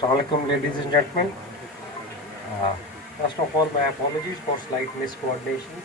Assalamu alaikum, ladies and gentlemen. First of all, my apologies for slight miscoordinations.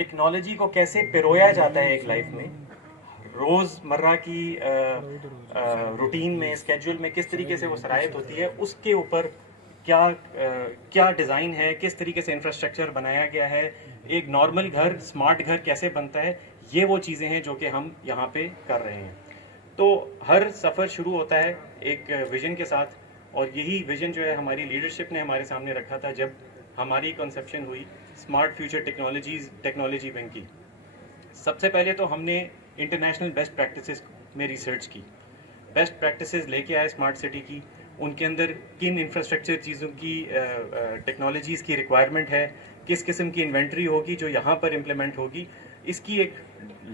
Technology کو کیسے پرویا جاتا ہے ایک لائف میں، روز مرہ کی روٹین میں، اسکیجول میں کس طریقے سے وہ سرایت ہوتی ہے، اس کے اوپر کیا ڈیزائن ہے، کس طریقے سے انفراسٹرکچر بنایا گیا ہے، ایک نارمل گھر، اسمارٹ گھر کیسے بنتا ہے، یہ وہ چیزیں ہیں جو کہ ہم یہاں پہ کر رہے ہیں. تو ہر سفر شروع ہوتا ہے ایک ویژن کے ساتھ، اور یہی ویژن جو ہے ہماری لیڈرشپ نے ہمارے سامنے رکھا تھا جب ہماری کنسپشن ہوئی اسمارٹ فیوچر ٹیکنالوجی ونگ کی. سب سے پہلے تو ہم نے انٹرنیشنل بیسٹ پریکٹسز میں ریسرچ کی، بیسٹ پریکٹسز لے کے آئے اسمارٹ سٹی کی، ان کے اندر کن انفراسٹرکچر چیزوں کی ٹیکنالوجیز کی ریکوائرمنٹ ہے، کس قسم کی انوینٹری ہوگی جو یہاں پر امپلیمنٹ ہوگی. اس کی ایک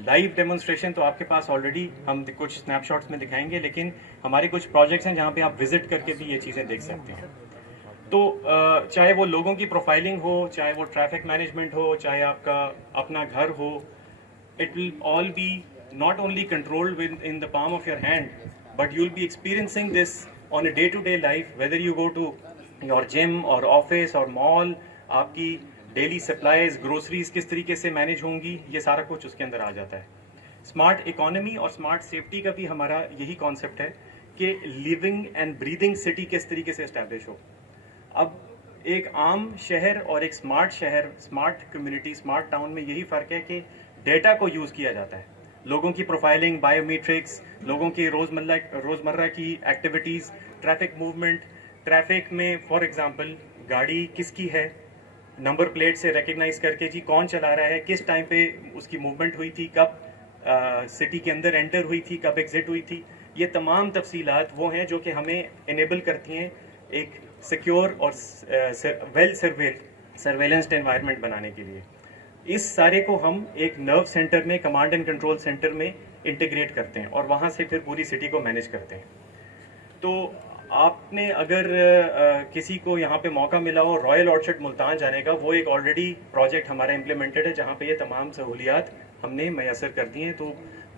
لائیو ڈیمونسٹریشن تو آپ کے پاس آلریڈی ہم کچھ اسنیپ شاٹس میں دکھائیں گے، لیکن ہمارے کچھ پروجیکٹس ہیں جہاں پہ آپ وزٹ کر کے بھی یہ چیزیں دیکھ سکتے ہیں. تو چاہے وہ لوگوں کی پروفائلنگ ہو، چاہے وہ ٹریفک مینجمنٹ ہو، چاہے آپ کا اپنا گھر ہو، it will all be not only controlled in the palm of your hand, but you'll be experiencing this on a day-to-day life, whether you go to your gym or office or mall. آپ کی daily supplies, groceries کس طریقے سے manage ہوں گی، یہ سارا کچھ اس کے اندر آ جاتا ہے. اسمارٹ اکانومی اور اسمارٹ سیفٹی کا بھی ہمارا یہی کانسیپٹ ہے کہ لیونگ اینڈ بریدنگ سٹی کس طریقے سے اسٹیبلش ہو. اب ایک عام شہر اور ایک اسمارٹ شہر، اسمارٹ کمیونٹی، اسمارٹ ٹاؤن میں یہی فرق ہے کہ ڈیٹا کو یوز کیا جاتا ہے. لوگوں کی پروفائلنگ، بایو میٹرکس، لوگوں کی روزمرہ کی ایکٹیویٹیز، ٹریفک موومنٹ، ٹریفک میں فار ایگزامپل گاڑی کس کی ہے، نمبر پلیٹ سے ریکگنائز کر کے جی کون چلا رہا ہے، کس ٹائم پہ اس کی موومنٹ ہوئی تھی، کب سٹی کے اندر انٹر ہوئی تھی، کب ایگزٹ ہوئی تھی. یہ تمام تفصیلات وہ ہیں جو کہ ہمیں انیبل کرتی ہیں ایک سیکیور اور ویل سرویلنسڈ انوائرمنٹ بنانے کے لیے. اس سارے کو ہم ایک نرو سینٹر میں، کمانڈ اینڈ کنٹرول سینٹر میں انٹیگریٹ کرتے ہیں اور وہاں سے پھر پوری سٹی کو مینیج کرتے ہیں. تو آپ نے اگر کسی کو یہاں پہ موقع ملا ہو رائل آرچرڈ ملتان جانے کا، وہ ایک آلریڈی پروجیکٹ ہمارا امپلیمنٹڈ ہے جہاں پہ یہ تمام سہولیات ہم نے میسر کر دی ہیں. تو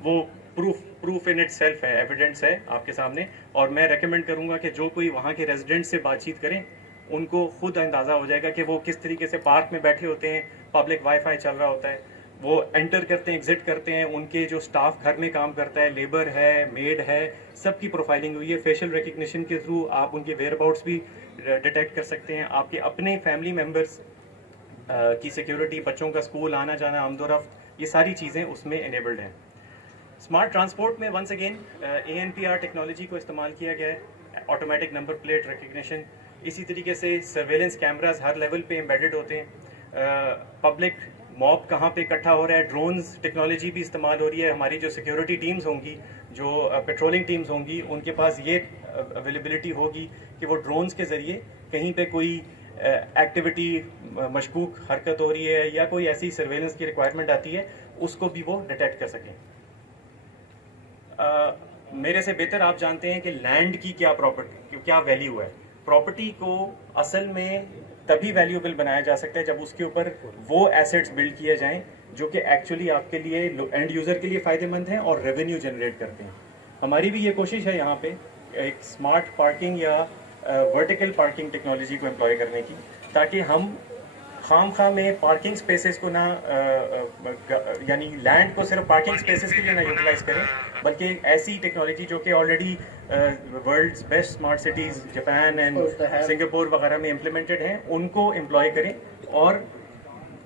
وہ پروف ان اٹ سیلف ہے، ایویڈنس ہے آپ کے سامنے. اور میں ریکمینڈ کروں گا کہ جو کوئی وہاں کے ریزیڈنٹ سے بات چیت کریں، ان کو خود اندازہ ہو جائے گا کہ وہ کس طریقے سے پارک میں بیٹھے ہوتے ہیں، پبلک وائی فائی چل رہا ہوتا ہے، وہ انٹر کرتے ہیں، ایگزٹ کرتے ہیں، ان کے جو سٹاف گھر میں کام کرتا ہے، لیبر ہے، میڈ ہے، سب کی پروفائلنگ ہوئی ہے. فیشل ریکگنیشن کے تھرو آپ ان کے ویئر اباؤٹس بھی ڈیٹیکٹ کر سکتے ہیں. آپ کے اپنے فیملی ممبرس کی سیکیورٹی، بچوں کا اسکول آنا جانا، آمد و رفت، یہ ساری چیزیں اس میں انیبلڈ ہیں. اسمارٹ ٹرانسپورٹ میں ونس اگین ANPR ٹیکنالوجی کو استعمال کیا گیا ہے، آٹومیٹک نمبر پلیٹ ریکگنیشن. اسی طریقے سے سرویلنس کیمراز ہر لیول پہ امبیڈڈ ہوتے ہیں. پبلک موب کہاں پہ اکٹھا ہو رہا ہے، ڈرونز ٹیکنالوجی بھی استعمال ہو رہی ہے. ہماری جو سیکیورٹی ٹیمز ہوں گی، جو پیٹرولنگ ٹیمز ہوں گی، ان کے پاس یہ اویلیبلٹی ہوگی کہ وہ ڈرونز کے ذریعے کہیں پہ کوئی ایکٹیویٹی، مشکوک حرکت ہو رہی ہے یا کوئی ایسی سرویلنس کی ریکوائرمنٹ آتی ہے، اس کو بھی وہ ڈیٹیکٹ کر سکیں. میرے سے بہتر آپ جانتے ہیں کہ لینڈ کی کیا ویلیو ہے. پراپرٹی کو اصل میں تبھی ویلیوبل بنایا جا سکتا ہے جب اس کے اوپر وہ ایسٹس بلڈ کیے جائیں جو کہ ایکچولی آپ کے لیے، اینڈ یوزر کے لیے فائدہ مند ہیں اور ریونیو جنریٹ کرتے ہیں. ہماری بھی یہ کوشش ہے یہاں پہ ایک اسمارٹ پارکنگ یا ورٹیکل پارکنگ ٹیکنالوجی کو امپلائی کرنے کی، تاکہ ہم خام خواہ میں پارکنگ سپیسز کو نہ یعنی لینڈ کو صرف پارکنگ سپیسز کے لیے نہ یوٹیلائز کریں، بلکہ ایک ایسی ٹیکنالوجی جو کہ already world's best smart cities Japan and Singapore وغیرہ میں امپلیمنٹڈ ہیں، ان کو امپلائی کریں اور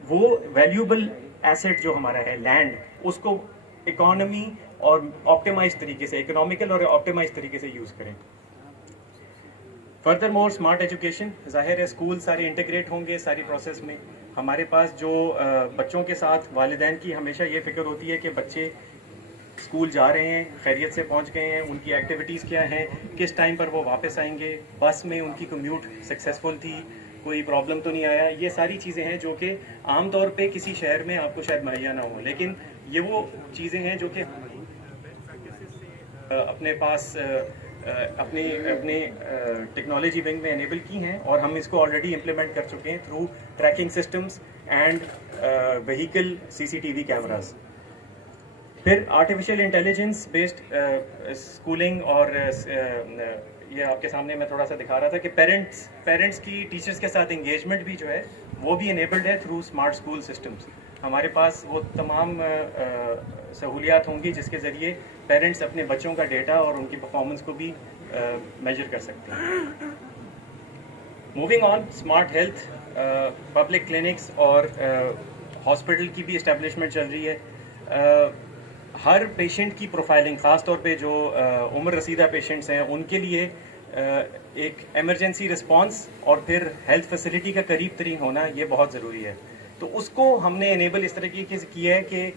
وہ ویلیوبل ایسٹ جو ہمارا ہے لینڈ، اس کو اکانومی اور آپٹیمائز طریقے سے، اکنامیکل اور آپٹیمائز طریقے سے یوز کریں. فردر مور اسمارٹ ایجوکیشن، ظاہر ہے اسکول سارے انٹیگریٹ ہوں گے ساری پروسیس میں. ہمارے پاس جو بچوں کے ساتھ والدین کی ہمیشہ یہ فکر ہوتی ہے کہ بچے اسکول جا رہے ہیں، خیریت سے پہنچ گئے ہیں، ان کی ایکٹیویٹیز کیا ہیں، کس ٹائم پر وہ واپس آئیں گے، بس میں ان کی کمیوٹ سکسیزفل تھی، کوئی پرابلم تو نہیں آیا. یہ ساری چیزیں ہیں جو کہ عام طور پہ کسی شہر میں آپ کو شاید مہیا نہ ہوں، لیکن یہ وہ چیزیں ہیں جو کہ اپنے پاس اپنے ٹیکنالوجی ونگ میں انیبل کی ہیں اور ہم اس کو آلریڈی امپلیمنٹ کر چکے ہیں through tracking systems and vehicle CCTV cameras. پھر آرٹیفیشیل انٹیلیجنس بیسڈ اسکولنگ، اور یہ آپ کے سامنے میں تھوڑا سا دکھا رہا تھا کہ پیرنٹس کی ٹیچرس کے ساتھ انگیجمنٹ بھی جو ہے وہ بھی انیبلڈ ہے تھرو اسمارٹ اسکول سسٹمس. ہمارے پاس وہ تمام سہولیات ہوں گی جس کے ذریعے پیرنٹس اپنے بچوں کا ڈیٹا اور ان کی پرفارمنس کو بھی میجر کر سکتے ہیں. Moving on, smart health, public clinics اور ہاسپٹل کی بھی اسٹیبلشمنٹ چل رہی ہے. ہر پیشنٹ کی پروفائلنگ، خاص طور پہ جو عمر رسیدہ پیشنٹس ہیں ان کے لیے ایک ایمرجنسی رسپانس اور پھر ہیلتھ فیسلٹی کا قریب ترین ہونا یہ بہت ضروری ہے. تو اس کو ہم نے انیبل اس طریقے سے کیا ہے کہ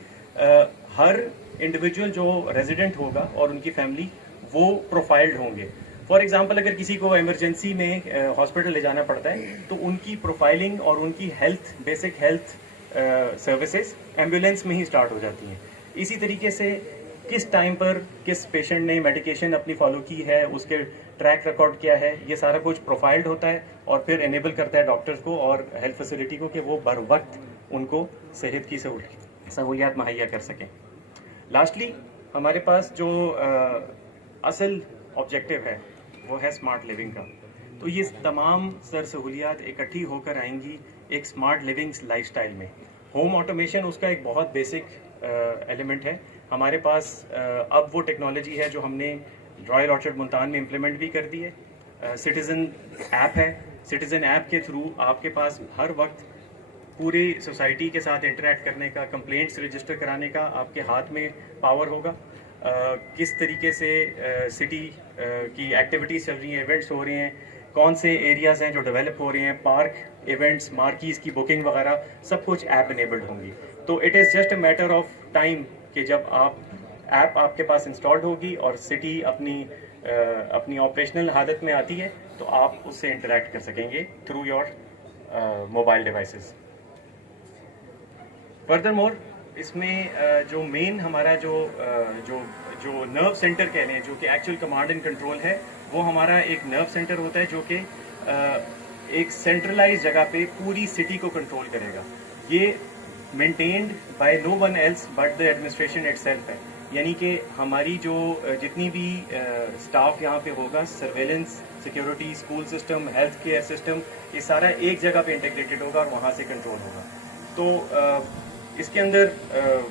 ہر انڈیویجول جو ریزیڈنٹ ہوگا اور ان کی فیملی وہ پروفائلڈ ہوں گے. فار ایگزامپل اگر کسی کو ایمرجنسی میں ہاسپٹل لے جانا پڑتا ہے تو ان کی پروفائلنگ اور ان کی health, basic health services ambulance میں ہی اسٹارٹ ہو جاتی ہیں. اسی طریقے سے کس ٹائم پر کس پیشنٹ نے میڈیکیشن اپنی فالو کی ہے، اس کے ٹریک ریکارڈ کیا ہے، یہ سارا کچھ پروفائلڈ ہوتا ہے اور پھر انیبل کرتا ہے ڈاکٹرز کو اور ہیلتھ فیسلٹی کو کہ وہ بر وقت ان کو صحت کی سہولیات مہیا کر سکیں. لاسٹلی ہمارے پاس جو اصل آبجیکٹو ہے وہ ہے اسمارٹ لیونگ کا. تو یہ تمام سر سہولیات اکٹھی ہو کر آئیں گی ایک اسمارٹ لیونگ لائف اسٹائل میں. ہوم آٹومیشن اس کا ایک بہت بیسک ایلیمنٹ ہے. ہمارے پاس اب وہ ٹیکنالوجی ہے جو ہم نے رائل آرچرڈ ملتان میں امپلیمنٹ بھی کر دی ہے. سٹیزن ایپ ہے. سٹیزن ایپ کے تھرو آپ کے پاس ہر وقت پوری سوسائٹی کے ساتھ انٹریکٹ کرنے کا، کمپلینٹس رجسٹر کرانے کا آپ کے ہاتھ میں پاور ہوگا. کس طریقے سے سٹی کی ایکٹیویٹیز چل رہی ہیں، ایونٹس ہو رہے ہیں، کون سے ایریاز ہیں جو ڈیولپ ہو رہے ہیں، پارک ایونٹس، مارکیز کی بکنگ وغیرہ سب کچھ ایپ انیبلڈ ہوں گی. تو it is just a matter of time کہ جب ایپ آپ کے پاس انسٹالڈ ہوگی اور سٹی اپنی آپریشنل حالت میں آتی ہے تو آپ اس سے انٹریکٹ کر سکیں گے through your mobile devices. Further more اس میں جو مین ہمارا جو نرو سینٹر کہہ لیں، جو کہ ایکچوئل کمانڈ اینڈ کنٹرول ہے، وہ ہمارا ایک نرو سینٹر ہوتا ہے جو کہ ایک سینٹرلائز جگہ پہ پوری سٹی کو کنٹرول کرے گا. یہ maintained by no one else but the administration itself ہے. یعنی کہ ہماری جو جتنی بھی اسٹاف یہاں پہ ہوگا، surveillance, security, school system, health care system, یہ سارا ایک جگہ پہ انٹیگریٹڈ ہوگا اور وہاں سے کنٹرول ہوگا. تو اس کے اندر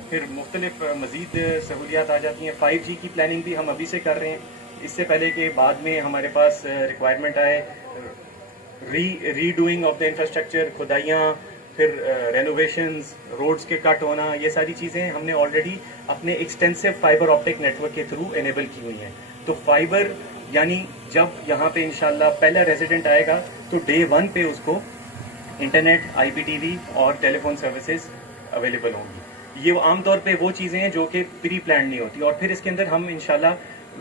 پھر مختلف مزید سہولیات آ جاتی ہیں. 5G کی پلاننگ بھی ہم ابھی سے کر رہے ہیں. اس سے پہلے کہ بعد میں ہمارے پاس ریکوائرمنٹ آئے ری ڈوئنگ آف دا انفراسٹرکچر، کھدائیاں، پھر رینوویشنز، روڈز کے کٹ ہونا، یہ ساری چیزیں ہم نے آلریڈی اپنے extensive fibre optic network کے تھرو انیبل کی ہوئی ہیں. تو فائبر یعنی جب یہاں پہ انشاءاللہ پہلا ریزیڈنٹ آئے گا تو ڈے 1 پہ اس کو انٹرنیٹ، IPTV اور ٹیلی فون سروسز اویلیبل ہوں گی. یہ عام طور پہ وہ چیزیں ہیں جو کہ پری پلانڈ نہیں ہوتی. اور پھر اس کے اندر ہم انشاءاللہ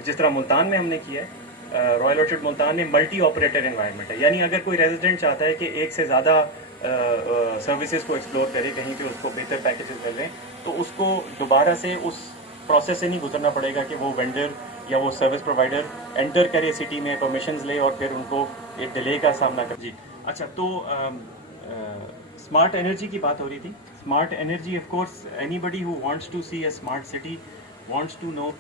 جس طرح ملتان میں ہم نے کیا ہے، رائل آرچرڈ ملتان میں ملٹی آپریٹر انوائرمنٹ ہے. یعنی اگر کوئی ریزیڈنٹ چاہتا ہے کہ ایک سے زیادہ سروسز کو ایکسپلور کرے، کہیں پہ اس کو بہتر پیکیجز مل رہے ہیں، تو اس کو دوبارہ سے اس پروسیس سے نہیں گزرنا پڑے گا کہ وہ وینڈر یا وہ سروس پرووائڈر انٹر کرے سٹی میں، پرمیشنز لے اور پھر ان کو ایک ڈیلے کا سامنا کر. جی اچھا، تو اسمارٹ انرجی کی بات ہو رہی تھی. Smart energy of course anybody who wants to see a smart city wants to know,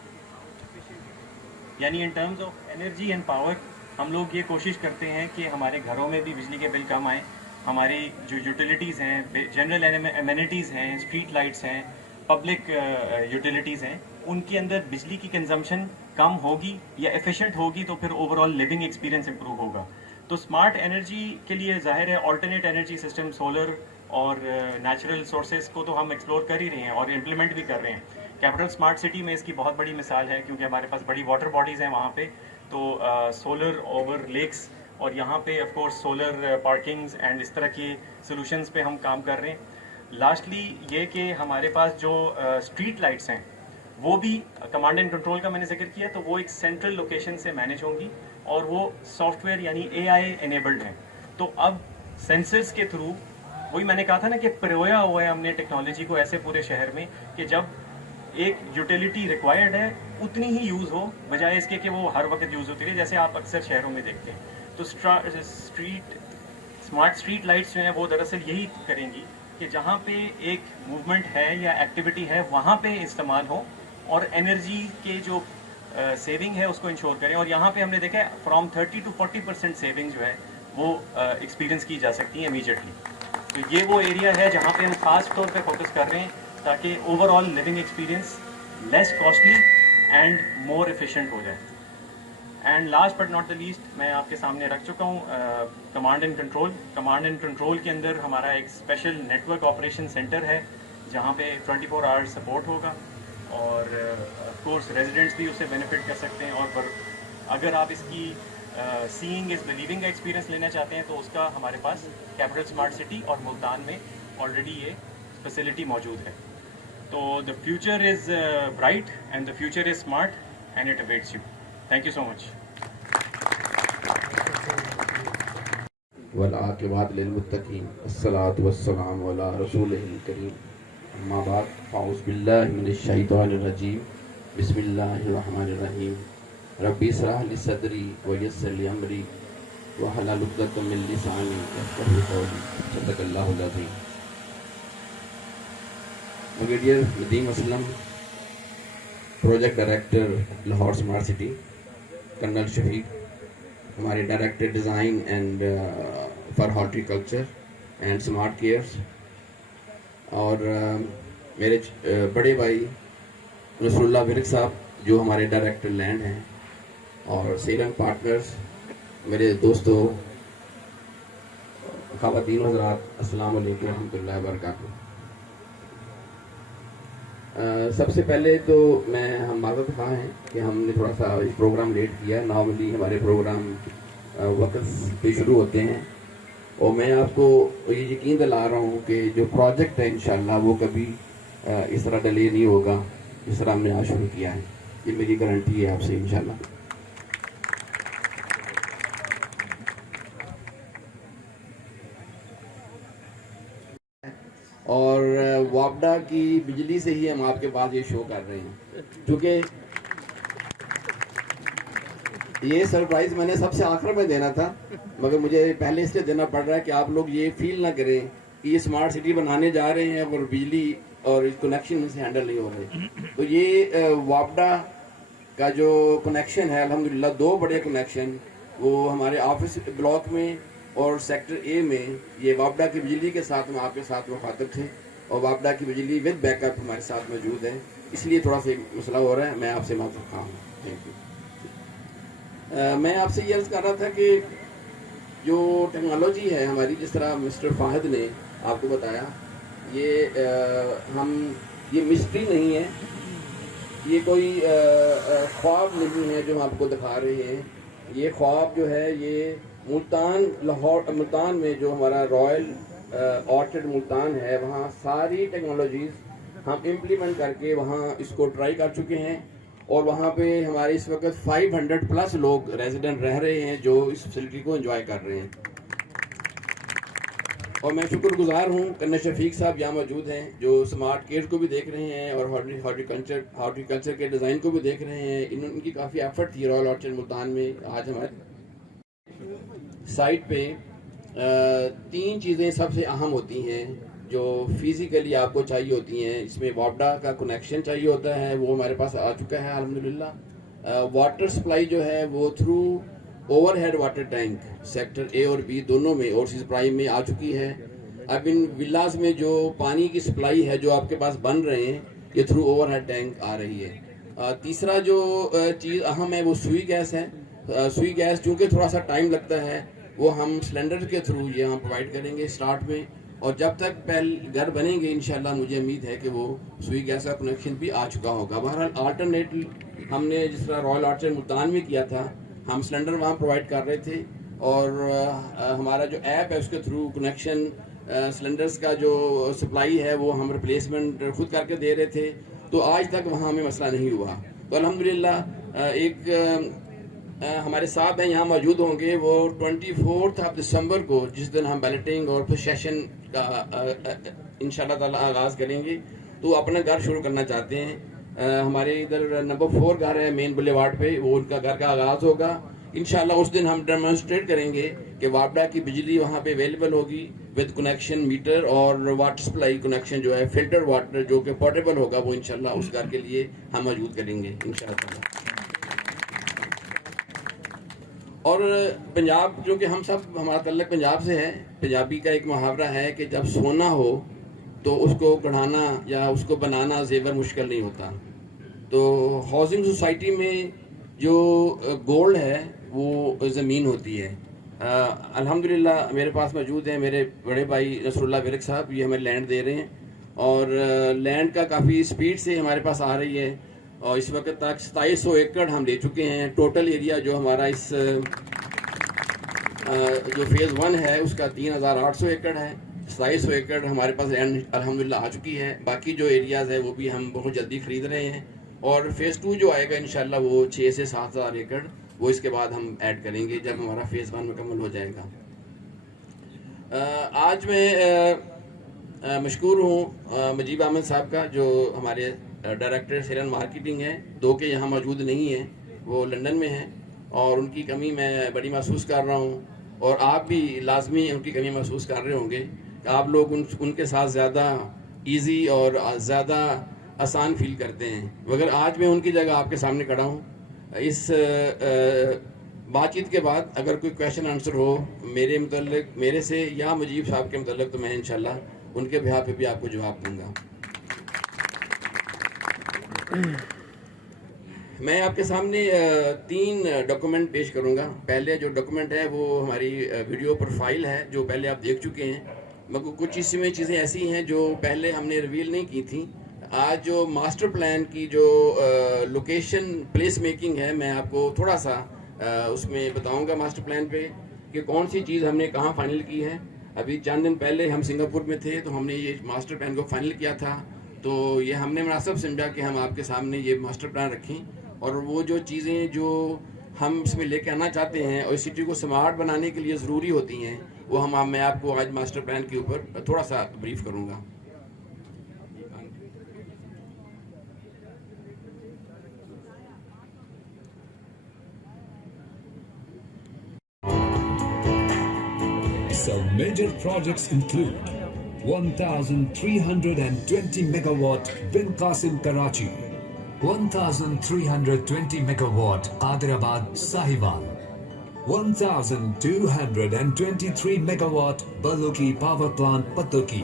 یعنی in terms of energy and power ہم لوگ یہ کوشش کرتے ہیں کہ ہمارے گھروں میں بھی بجلی کے بل کم آئیں. ہماری جو یوٹیلیٹیز ہیں، جنرل ایمینٹیز ہیں، اسٹریٹ لائٹس ہیں، پبلک یوٹیلیٹیز ہیں، ان کے اندر بجلی کی کنزمپشن کم ہوگی یا ایفیشینٹ ہوگی تو پھر overall living experience improve ہوگا. تو اسمارٹ انرجی کے لیے ظاہر ہے آلٹرنیٹ انرجی سسٹم، سولر اور نیچرل سورسز کو تو ہم ایکسپلور کر ہی رہے ہیں اور امپلیمنٹ بھی کر رہے ہیں. کیپٹل اسمارٹ سٹی میں اس کی بہت بڑی مثال ہے کیونکہ ہمارے پاس بڑی واٹر باڈیز ہیں وہاں پہ. تو سولر اوور لیکس اور یہاں پہ آف کورس سولر پارکنگز اینڈ اس طرح کی سولوشنز پہ ہم کام کر رہے ہیں. لاسٹلی یہ کہ ہمارے پاس جو اسٹریٹ لائٹس ہیں وہ بھی کمانڈ اینڈ کنٹرول کا میں نے ذکر کیا، تو وہ ایک سینٹرل لوکیشن سے مینیج ہوں گی اور وہ سافٹ ویئر یعنی AI انیبلڈ ہیں. تو اب سینسرز کے تھرو، وہی میں نے کہا تھا نا کہ پرویا ہوا ہے ہم نے ٹیکنالوجی کو ایسے پورے شہر میں کہ جب ایک یوٹیلیٹی ریکوائرڈ ہے اتنی ہی یوز ہو، بجائے اس کے کہ وہ ہر وقت یوز ہوتی رہے، جیسے آپ اکثر شہروں میں دیکھتے ہیں. تو اسمارٹ اسٹریٹ لائٹس جو ہیں وہ دراصل یہی کریں گی کہ جہاں پہ ایک موومنٹ ہے یا ایکٹیویٹی ہے وہاں پہ استعمال ہو اور انرجی کے جو سیونگ ہے اس کو انشور کریں. اور یہاں پہ ہم نے دیکھا ہے فرام 30 to 40% سیونگ جو ہے وہ ایکسپیرینس کی جا سکتی ہے امیجیٹلی. تو یہ وہ ایریا ہے جہاں پہ ہم خاص طور پہ فوکس کر رہے ہیں تاکہ overall living experience less costly and more efficient ہو جائے. And last but not the least میں آپ کے سامنے رکھ چکا ہوں command and control. Command and control کے اندر ہمارا ایک اسپیشل نیٹورک آپریشن سینٹر ہے جہاں پہ 24 آورس سپورٹ ہوگا, اور آف کورس ریزیڈنٹس بھی اس سے بینیفٹ کر سکتے ہیں. اور اگر آپ اس کی سینگ از بلیونگ کا ایکسپیرینس لینا چاہتے ہیں تو اس کا ہمارے پاس کیپٹل اسمارٹ سٹی اور ملتان میں آلریڈی یہ فیسلٹی موجود ہے. تو the future is bright and the future is smart and it awaits you. Thank you so much. والعاقبات للمتقین الصلاۃ والسلام علی رسولہ الکریم. اما بعد فاعوذ باللہ من الشیطان الرجیم. بسم اللہ الرحمن الرحیم. ربی اشرح لی صدری ویسر لی امری واحلل عقدۃ من لسانی یفقہوا قولی. صدق اللہ العظیم. Brigadier Nadeem Aslam, project director Lahore smart city. Colonel Shafiq, ہمارے director design and for horticulture and smart cares, اور میرے بڑے بھائی نصر اللہ ورک صاحب جو ہمارے ڈائریکٹر لینڈ ہیں, اور سیرنگ پارٹنرز, میرے دوستوں, خواتین حضرات, السلام علیکم ورحمۃ اللہ وبرکاتہ. سب سے پہلے تو ہم معذرت خواہ ہیں کہ ہم نے تھوڑا سا پروگرام لیٹ کیا. نارملی ہمارے پروگرام وقت پہ شروع ہوتے ہیں, اور میں آپ کو یہ یقین دلا رہا ہوں کہ جو پروجیکٹ ہے انشاءاللہ وہ کبھی اس طرح ڈیلے نہیں ہوگا جس طرح ہم نے آج شروع کیا ہے. یہ میری گارنٹی ہے آپ سے انشاءاللہ. اور وابڈا کی بجلی سے ہی ہم آپ کے پاس یہ شو کر رہے ہیں, کیونکہ یہ سرپرائز میں نے سب سے آخر میں دینا تھا, مگر مجھے پہلے اس لیے دینا پڑ رہا ہے کہ آپ لوگ یہ فیل نہ کریں کہ یہ اسمارٹ سٹی بنانے جا رہے ہیں اور بجلی اور کنیکشن سے ہینڈل نہیں ہو رہے. تو یہ وابڈا کا جو کنیکشن ہے الحمدللہ 2 بڑے کنیکشن وہ ہمارے آفس بلاک میں اور سیکٹر اے میں, یہ وابڈا کی بجلی کے ساتھ ہم آپ کے ساتھ مخاطب تھے, اور وابڈا کی بجلی ود بیک اپ ہمارے ساتھ موجود ہے. اس لیے تھوڑا سا مسئلہ ہو رہا ہے, میں آپ سے معذرت خواہ ہوں. Thank you. میں آپ سے یہ عرض کر رہا تھا کہ جو ٹیکنالوجی ہے ہماری, جس طرح مسٹر فاہد نے آپ کو بتایا, یہ مسٹری نہیں ہے, یہ کوئی خواب نہیں ہے جو ہم آپ کو دکھا رہے ہیں. یہ خواب جو ہے یہ ملتان میں جو ہمارا رائل آرچڈ ملتان ہے, وہاں ساری ٹیکنالوجیز ہم امپلیمنٹ کر کے وہاں اس کو ٹرائی کر چکے ہیں, اور وہاں پہ ہمارے اس وقت 500+ لوگ ریزیڈنٹ رہ رہے ہیں جو اس فیسلٹی کو انجوائے کر رہے ہیں. اور میں شکر گزار ہوں, کرنل شفیق صاحب یہاں موجود ہیں جو اسمارٹ کیئر کو بھی دیکھ رہے ہیں اور ہارٹیکلچر کے ڈیزائن کو بھی دیکھ رہے ہیں. ان کی کافی ایفرٹ تھی رائل آرچڈ ملتان میں. آج ہمارے سائٹ پہ 3 چیزیں سب سے اہم ہوتی ہیں جو فزیکلی آپ کو چاہیے ہوتی ہیں. اس میں وابڈا کا کنیکشن چاہیے ہوتا ہے, وہ ہمارے پاس آ چکا ہے الحمدللہ. واٹر سپلائی جو ہے وہ through overhead water tank sector A اور بی دونوں میں اوورسیز پرائم میں آ چکی ہے. اب ان ولاز میں جو پانی کی سپلائی ہے جو آپ کے پاس بن رہے ہیں یہ تھرو اوور ہیڈ ٹینک آ رہی ہے. تیسرا جو چیز اہم ہے وہ سوئی گیس ہے. سوئی گیس چونکہ تھوڑا سا ٹائم لگتا ہے, وہ ہم سلنڈر کے تھرو یہ ہم پرووائڈ کریں گے اسٹارٹ میں, اور جب تک گھر بنیں گے انشاءاللہ مجھے امید ہے کہ وہ سوئی گیس کا کنیکشن بھی آ چکا ہوگا. بہرحال آلٹرنیٹلی ہم نے جس طرح رائل آرچڈ ملتان میں کیا تھا, ہم سلنڈر وہاں پرووائڈ کر رہے تھے, اور ہمارا جو ایپ ہے اس کے تھرو کنیکشن سلنڈرز کا جو سپلائی ہے وہ ہم ریپلیسمنٹ خود کر کے دے رہے تھے. تو آج تک وہاں ہمیں مسئلہ نہیں ہوا. تو الحمدللہ ایک ہمارے ساتھ ہیں یہاں موجود ہوں گے, وہ 24 دسمبر کو جس دن ہم بیلٹنگ اور پھر سیشن کا انشاءاللہ تعالی آغاز کریں گے, تو اپنا گھر شروع کرنا چاہتے ہیں. ہمارے ادھر نمبر 4 گھر ہے مین بلیوارڈ پہ, وہ ان کا گھر کا آغاز ہوگا انشاءاللہ. اس دن ہم ڈیمونسٹریٹ کریں گے کہ وابڈا کی بجلی وہاں پہ اویلیبل ہوگی ود کنیکشن میٹر, اور واٹر سپلائی کنیکشن جو ہے فلٹر واٹر جو کہ پورٹیبل ہوگا وہ انشاءاللہ اس گھر کے لیے ہم موجود کریں گے انشاءاللہ. اور پنجاب کیونکہ ہم سب ہمارا تعلق پنجاب سے ہے، پنجابی کا ایک محاورہ ہے کہ جب سونا ہو تو اس کو کڑھانا یا اس کو بنانا زیور مشکل نہیں ہوتا. تو ہاؤسنگ سوسائٹی میں جو گولڈ ہے وہ زمین ہوتی ہے. الحمدللہ میرے پاس موجود ہیں میرے بڑے بھائی نصر اللہ ورک صاحب، یہ ہمیں لینڈ دے رہے ہیں اور لینڈ کا کافی سپیڈ سے ہمارے پاس آ رہی ہے اور اس وقت تک 2700 ایکڑ ہم لے چکے ہیں. ٹوٹل ایریا جو ہمارا اس جو فیز 1 ہے اس کا 3800 ایکڑ ہے. 2700 ایکڑ ہمارے پاس لینڈ الحمدللہ آ چکی ہے. باقی جو ایریاز ہے وہ بھی ہم بہت جلدی خرید رہے ہیں اور فیز 2 جو آئے گا انشاءاللہ وہ 6 سے 7000 ایکڑ وہ اس کے بعد ہم ایڈ کریں گے جب ہمارا فیز 1 مکمل ہو جائے گا. آج میں مشکور ہوں مجیب احمد صاحب کا جو ہمارے ڈائریکٹر سیل اینڈ مارکیٹنگ ہیں، دو کہ یہاں موجود نہیں ہیں، وہ لندن میں ہیں اور ان کی کمی میں بڑی محسوس کر رہا ہوں اور آپ بھی لازمی ان کی کمی محسوس کر رہے ہوں گے کہ آپ لوگ ان کے ساتھ زیادہ ایزی اور زیادہ آسان فیل کرتے ہیں. مگر آج میں ان کی جگہ آپ کے سامنے کھڑا ہوں. اس بات چیت کے بعد اگر کوئی کویشچن آنسر ہو میرے متعلق میرے سے یا مجیب صاحب کے متعلق تو میں انشاءاللہ ان کے بہاف پہ بھی آپ کو جواب دوں گا. میں آپ کے سامنے 3 ڈاکومنٹ پیش کروں گا. پہلے جو ڈاکومنٹ ہے وہ ہماری ویڈیو پروفائل ہے جو پہلے آپ دیکھ چکے ہیں، مگر کچھ اس میں چیزیں ایسی ہیں جو پہلے ہم نے ریویل نہیں کی تھیں. آج جو ماسٹر پلان کی جو لوکیشن پلیس میکنگ ہے میں آپ کو تھوڑا سا اس میں بتاؤں گا ماسٹر پلان پہ کہ کون سی چیز ہم نے کہاں فائنل کی ہے. ابھی چند دن پہلے ہم سنگاپور میں تھے تو ہم نے یہ ماسٹر پلان کو فائنل کیا تھا، تو یہ ہم نے مناسب سمجھا کہ ہم آپ کے سامنے یہ ماسٹر پلان رکھیں اور وہ جو چیزیں جو ہم اس میں لے کے آنا چاہتے ہیں اور سٹی کو سمارٹ بنانے کے لیے ضروری ہوتی ہیں وہ میں آپ کو آج ماسٹر پلان کے اوپر تھوڑا سا بریف کروں گا. Some major projects include 1,320 megawatt Bin Qasim Karachi, 1,320 megawatt Hyderabad Sahiwal, 1,223 megawatt Baluki Power Plant Pattoki,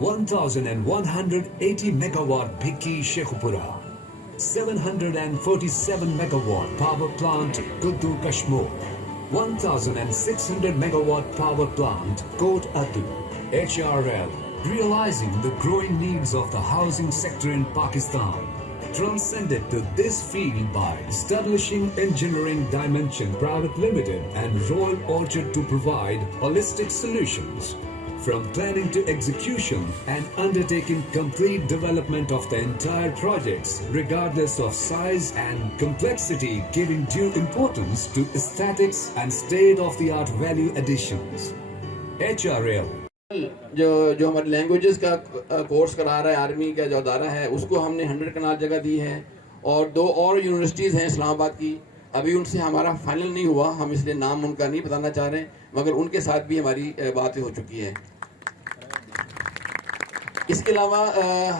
1,180 megawatt Bhikki Sheikhupura, 747 megawatt Power Plant Kuddu Kashmir, 1,600 megawatt power plant Kot Atu. HRL, realizing the growing needs of the housing sector in Pakistan, transcended to this field by establishing Engineering Dimension Private Limited and Royal Orchard to provide holistic solutions. From planning to execution and undertaking complete development of the entire projects, regardless of size and complexity, giving due importance to aesthetics and state-of-the-art value additions. HRL. جو ہمارے languages کا course کرا رہا ہے army کا جو ادارہ ہے اس کو ہم نے 100 کنال جگہ دی ہے اور 2 اور یونیورسٹیز ہیں اسلام آباد کی، ابھی ان سے ہمارا فائنل نہیں ہوا، ہم اس لیے نام ان کا نہیں بتانا چاہ رہے مگر ان کے ساتھ بھی ہماری باتیں ہو چکی ہے. اس کے علاوہ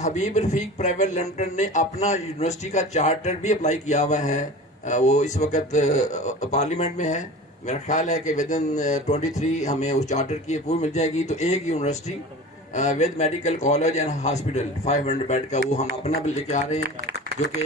حبیب رفیق پرائیویٹ لمیٹڈ نے اپنا یونیورسٹی کا چارٹر بھی اپلائی کیا ہوا ہے، وہ اس وقت پارلیمنٹ میں ہے. میرا خیال ہے کہ ودن 23 ہمیں اس چارٹر کی اپروول مل جائے گی تو ایک university with medical college and hospital 500 bed کا وہ ہم اپنا بھی لے کے آ رہے ہیں، جو کہ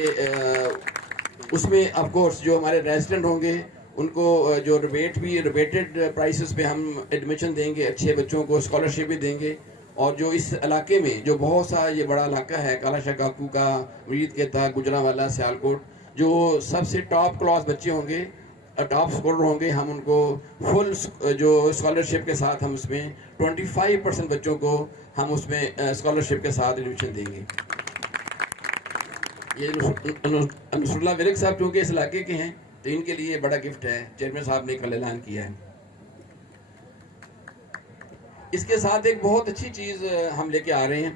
اس میں آف کورس جو ہمارے ریزیڈنٹ ہوں گے ان کو جو ریبیٹڈ پرائسز پہ ہم ایڈمیشن دیں گے، اچھے بچوں کو اسکالرشپ بھی دیں گے. اور جو اس علاقے میں جو بہت سا یہ بڑا علاقہ ہے کالا شاہ کاکو کا، مرید کے تھا، گجرانوالہ، سیالکوٹ، جو سب سے ٹاپ کلاس بچے ہوں گے، ٹاپ اسکالر ہوں گے، ہم ان کو فل جو اسکالرشپ کے ساتھ ہم اس میں 25% بچوں کو ہم اس میں اسکالرشپ کے ساتھ ایڈمیشن دیں گے. یہ نصر اللہ ورک صاحب چونکہ اس علاقے کے ہیں تو ان کے لیے بڑا گفٹ ہے، چیئرمین صاحب نے کل اعلان کیا ہے. اس کے ساتھ ایک بہت اچھی چیز ہم لے کے آ رہے ہیں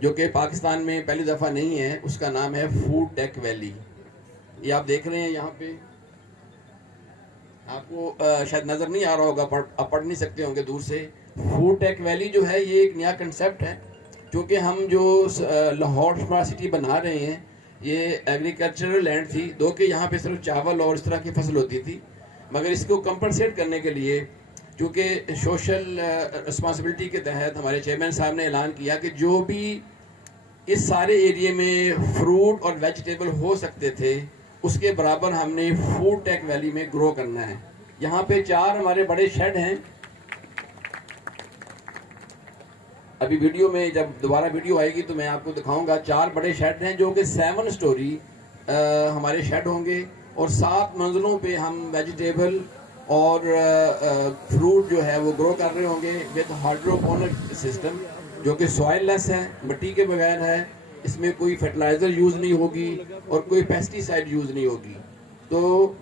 جو کہ پاکستان میں پہلی دفعہ نہیں ہے، اس کا نام ہے فوڈ ٹیک ویلی. یہ آپ دیکھ رہے ہیں یہاں پہ، آپ کو شاید نظر نہیں آ رہا ہوگا، آپ پڑھ نہیں سکتے ہوں گے دور سے. فوڈ ٹیک ویلی جو ہے یہ ایک نیا کنسیپٹ ہے کیونکہ ہم جو لاہور اسمارٹ سٹی بنا رہے ہیں یہ ایگریکلچرل لینڈ تھی، دو کہ یہاں پہ صرف چاول اور اس طرح کی فصل ہوتی تھی، مگر اس کو کمپنسیٹ کرنے کے لیے چونکہ سوشل رسپانسبلٹی کے تحت ہمارے چیئرمین صاحب نے اعلان کیا کہ جو بھی اس سارے ایریے میں فروٹ اور ویجیٹیبل ہو سکتے تھے اس کے برابر ہم نے فوڈ ٹیک ویلی میں گرو کرنا ہے. یہاں پہ 4 ہمارے بڑے شیڈ ہیں. ابھی ویڈیو میں جب دوبارہ ویڈیو آئے گی تو میں آپ کو دکھاؤں گا. 4 بڑے شیڈ ہیں جو کہ 7 سٹوری ہمارے شیڈ ہوں گے اور 7 منزلوں پہ ہم ویجیٹیبل اور فروٹ جو ہے وہ گرو کر رہے ہوں گے وتھ ہائیڈروپونک سسٹم جو کہ سوائل لیس ہے, مٹی کے بغیر ہے. اس میں کوئی فرٹیلائزر یوز نہیں ہوگی اور کوئی پیسٹی سائڈ یوز نہیں ہوگی. تو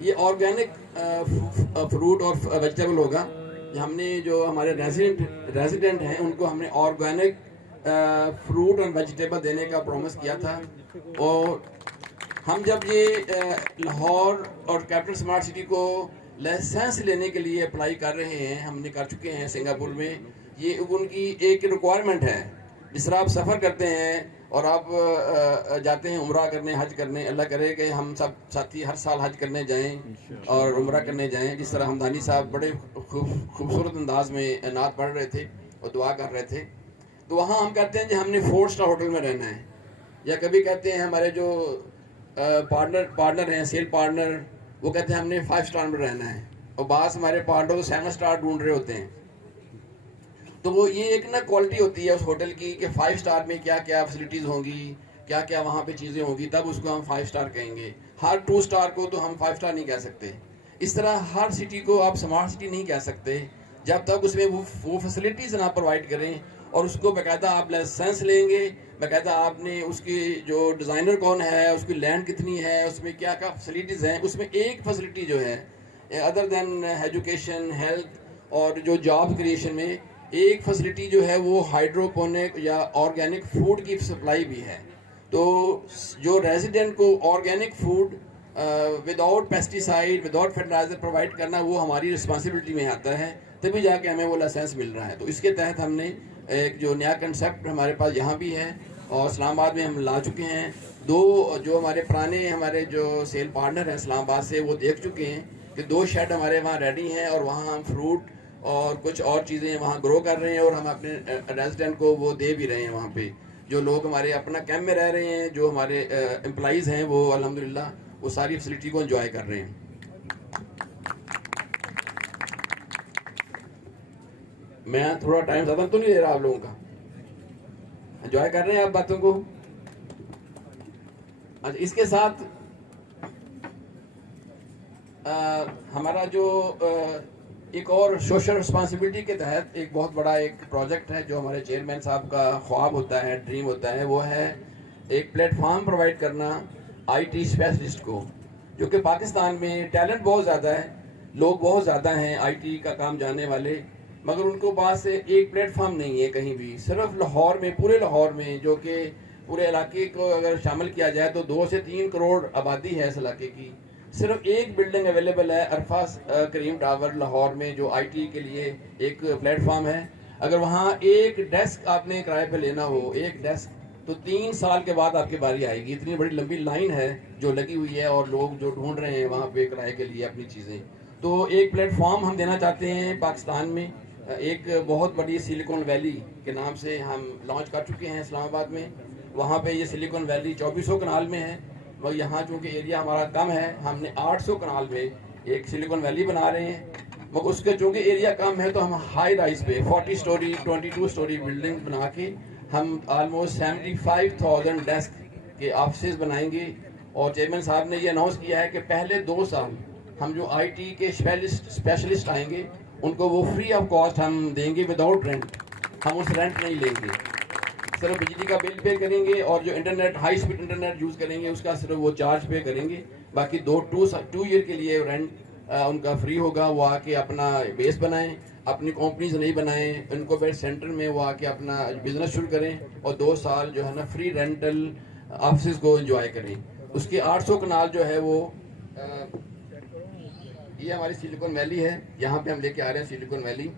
یہ آرگینک فروٹ اور ویجیٹیبل ہوگا. ہم نے جو ہمارے ریزیڈنٹ ہیں ان کو ہم نے آرگینک فروٹ اور ویجیٹیبل دینے کا پرومس کیا تھا. اور ہم جب یہ لاہور اور کیپٹل اسمارٹ سٹی کو لائسنس لینے کے لیے اپلائی کر رہے ہیں, ہم نے کر چکے ہیں سنگاپور میں. یہ ان کی ایک ریکوائرمنٹ ہے. جس طرح آپ سفر کرتے ہیں اور آپ جاتے ہیں عمرہ کرنے, حج کرنے, اللہ کرے کہ ہم سب ساتھی ہر سال حج کرنے جائیں اور عمرہ کرنے جائیں. جس طرح ہمدانی صاحب بڑے خوبصورت انداز میں نعت پڑھ رہے تھے اور دعا کر رہے تھے, تو وہاں ہم کہتے ہیں کہ ہم نے 4 سٹار ہوٹل میں رہنا ہے. یا کبھی کہتے ہیں ہمارے جو پارٹنر ہیں, سیل پارٹنر, وہ کہتے ہیں ہم نے 5 سٹار میں رہنا ہے. اور بعض ہمارے پارٹنر 7 سٹار ڈھونڈ رہے ہوتے ہیں. تو وہ یہ ایک نا کوالٹی ہوتی ہے اس ہوٹل کی کہ 5 سٹار میں کیا کیا فیسلٹیز ہوں گی, کیا کیا وہاں پہ چیزیں ہوں گی, تب اس کو ہم 5 سٹار کہیں گے. ہر 2 سٹار کو تو ہم 5 سٹار نہیں کہہ سکتے. اس طرح ہر سٹی کو آپ سمارٹ سٹی نہیں کہہ سکتے جب تک اس میں وہ فیسلٹیز نہ پرووائڈ کریں. اور اس کو باقاعدہ آپ لائسنس لیں گے, باقاعدہ آپ نے اس کی جو ڈیزائنر کون ہے, اس کی لینڈ کتنی ہے, اس میں کیا کیا فیسلٹیز ہیں. اس میں ایک فیسلٹی جو ہے ادر دین ایجوکیشن, ہیلتھ اور جو جاب کریشن میں ایک فیسلٹی جو ہے وہ ہائیڈروپونک یا آرگینک فوڈ کی سپلائی بھی ہے. تو جو ریزیڈنٹ کو organic food without pesticide, without fertiliser provide کرنا وہ ہماری رسپانسبلٹی میں آتا ہے, تبھی جا کے ہمیں وہ لائسنس مل رہا ہے. تو اس کے تحت ہم نے ایک جو نیا کنسیپٹ ہمارے پاس یہاں بھی ہے اور اسلام آباد میں ہم لا چکے ہیں. 2 جو ہمارے پرانے ہمارے جو سیل پارٹنر ہیں اسلام آباد سے, وہ دیکھ چکے ہیں کہ 2 شیڈ ہمارے وہاں ریڈی ہیں اور وہاں ہم فروٹ اور کچھ اور چیزیں وہاں گرو کر رہے ہیں اور ہم اپنے ریزیڈنٹ کو وہ دے بھی رہے ہیں. وہاں پہ جو لوگ ہمارے اپنا کیمپ میں رہ رہے ہیں, جو ہمارے امپلائیز ہیں, وہ الحمدللہ وہ ساری فیسلٹی کو انجوائے کر رہے ہیں. میں تھوڑا ٹائم زیادہ تو نہیں لے رہا آپ لوگوں کا, انجوائے کر رہے ہیں آپ باتوں کو. اچھا, اس کے ساتھ ہمارا جو ایک اور سوشل رسپانسبلٹی کے تحت ایک بہت بڑا ایک پروجیکٹ ہے جو ہمارے چیئرمین صاحب کا خواب ہوتا ہے, ڈریم ہوتا ہے, وہ ہے ایک پلیٹ فارم پرووائڈ کرنا آئی ٹی اسپیشلسٹ کو. جو کہ پاکستان میں ٹیلنٹ بہت زیادہ ہے, لوگ بہت زیادہ ہیں آئی ٹی کا کام جاننے والے, مگر ان کو پاس ایک پلیٹ فارم نہیں ہے کہیں بھی. صرف لاہور میں, پورے لاہور میں, جو کہ پورے علاقے کو اگر شامل کیا جائے تو 2 سے 3 کروڑ آبادی ہے اس علاقے کی, صرف ایک بلڈنگ اویلیبل ہے عرفہ کریم ٹاور لاہور میں جو آئی ٹی کے لیے ایک پلیٹ فارم ہے. اگر وہاں ایک ڈیسک آپ نے کرائے پہ لینا ہو, ایک ڈیسک, تو 3 سال کے بعد آپ کی باری آئے گی. اتنی بڑی لمبی لائن ہے جو لگی ہوئی ہے اور لوگ جو ڈھونڈ رہے ہیں وہاں پہ کرائے کے لیے اپنی چیزیں. تو ایک پلیٹ فارم ہم دینا چاہتے ہیں پاکستان میں. ایک بہت بڑی سلیکون ویلی کے نام سے ہم لانچ کر چکے ہیں اسلام آباد میں. وہاں پہ یہ سلیکون ویلی 2400 کنال میں ہے, اور یہاں چونکہ ایریا ہمارا کم ہے, ہم نے 800 کنال میں ایک سلیکون ویلی بنا رہے ہیں. مگر اس کے چونکہ ایریا کم ہے تو ہم ہائی رائز پہ 40 سٹوری 22 سٹوری بلڈنگ بنا کے ہم آلموسٹ 75,000 ڈیسک کے آفسز بنائیں گے. اور چیئرمین صاحب نے یہ اناؤنس کیا ہے کہ پہلے 2 سال ہم جو آئی ٹی کے اسپیشلسٹ آئیں گے ان کو وہ فری آف کاسٹ ہم دیں گے, وداؤٹ رینٹ. ہم اس رینٹ نہیں لیں گے, صرف بجلی کا بل پے کریں گے اور جو internet high speed internet use کریں گے اس کا صرف وہ چارج پے کریں گے. باقی 2 ایئر کے لیے رینٹ ان کا فری ہوگا. وہ آ کے اپنا بیس بنائیں, اپنی کمپنیز نہیں بنائیں, انکوبیٹ سینٹر میں وہ آ کے اپنا بزنس شروع کریں اور 2 سال جو ہے نا فری رینٹل آفسز کو انجوائے کریں. اس کے 800 کنال جو ہے وہ یہ ہماری سلیکون ویلی ہے, یہاں پہ ہم لے کے آ رہے ہیں سلیکون ویلی.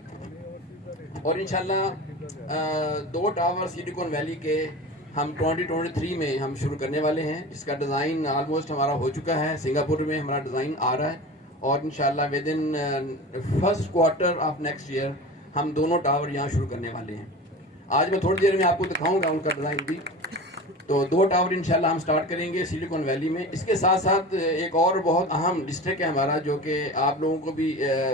اور انشاءاللہ 2 ٹاور سلیکون ویلی کے ہم 2023 میں ہم شروع کرنے والے ہیں, جس کا ڈیزائن آلموسٹ ہمارا ہو چکا ہے. سنگاپور میں ہمارا ڈیزائن آ رہا ہے اور انشاءاللہ within first quarter of next year ہم دونوں ٹاور یہاں شروع کرنے والے ہیں. آج میں تھوڑی دیر میں آپ کو دکھاؤں گا ان کا ڈیزائن بھی. تو 2 ٹاور انشاءاللہ ہم سٹارٹ کریں گے سلیکون ویلی میں. اس کے ساتھ ساتھ ایک اور بہت اہم ڈسٹرکٹ ہے ہمارا جو کہ آپ لوگوں کو بھی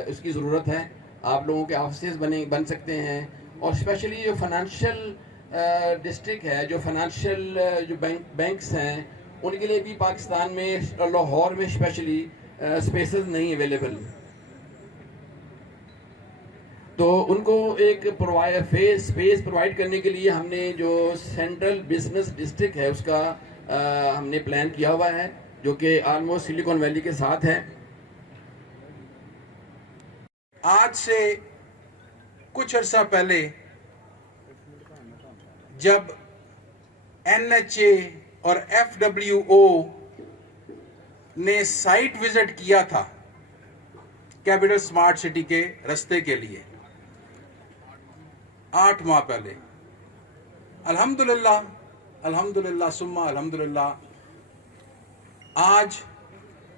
اس کی ضرورت ہے. آپ لوگوں کے آفیسز بن سکتے ہیں, اور اسپیشلی جو فائنانشیل ڈسٹرکٹ ہے, جو فائنانشیل جو بینکس ہیں, ان کے لیے بھی پاکستان میں لاہور میں اسپیشلی اسپیسز نہیں اویلیبل. تو ان کو ایک اسپیس پرووائڈ کرنے کے لیے ہم نے جو سینٹرل بزنس ڈسٹرکٹ ہے اس کا ہم نے پلان کیا ہوا ہے, جو کہ آلموسٹ سلیکون ویلی کے ساتھ ہے. آج سے کچھ عرصہ پہلے جب NHA اور FWO نے سائٹ وزٹ کیا تھا کیپٹل سمارٹ سٹی کے رستے کے لیے 8 ماہ پہلے, الحمدللہ ثم الحمدللہ آج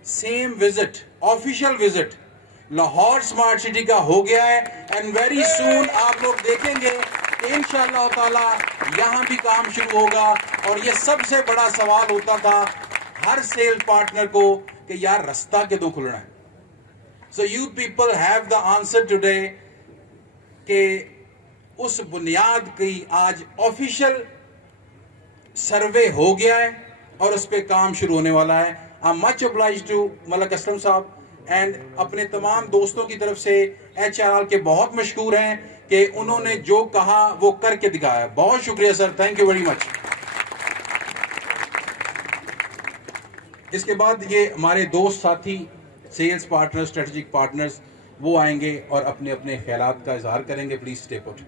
same visit, official visit Lahore smart city کا ہو گیا ہے. اینڈ ویری سون آپ لوگ دیکھیں گے کہ انشاءاللہ تعالی یہاں بھی کام شروع ہوگا. اور یہ سب سے بڑا سوال ہوتا تھا ہر سیل پارٹنر کو کہ یار رستہ کدوں کھلنا ہے. So you people have the answer today کہ اس بنیاد کی آج آفیشیل سروے ہو گیا ہے اور اس پہ کام شروع ہونے والا ہے. I'm much obliged to ملک اسلم صاحب اینڈ اپنے تمام دوستوں کی طرف سے HRL کے بہت مشکور ہیں کہ انہوں نے جو کہا وہ کر کے دکھایا. بہت شکریہ سر, تھینک یو ویری مچ. اس کے بعد یہ ہمارے دوست ساتھی سیلز پارٹنر, اسٹریٹجک پارٹنرز وہ آئیں گے اور اپنے اپنے خیالات کا اظہار کریں گے. Please stay put.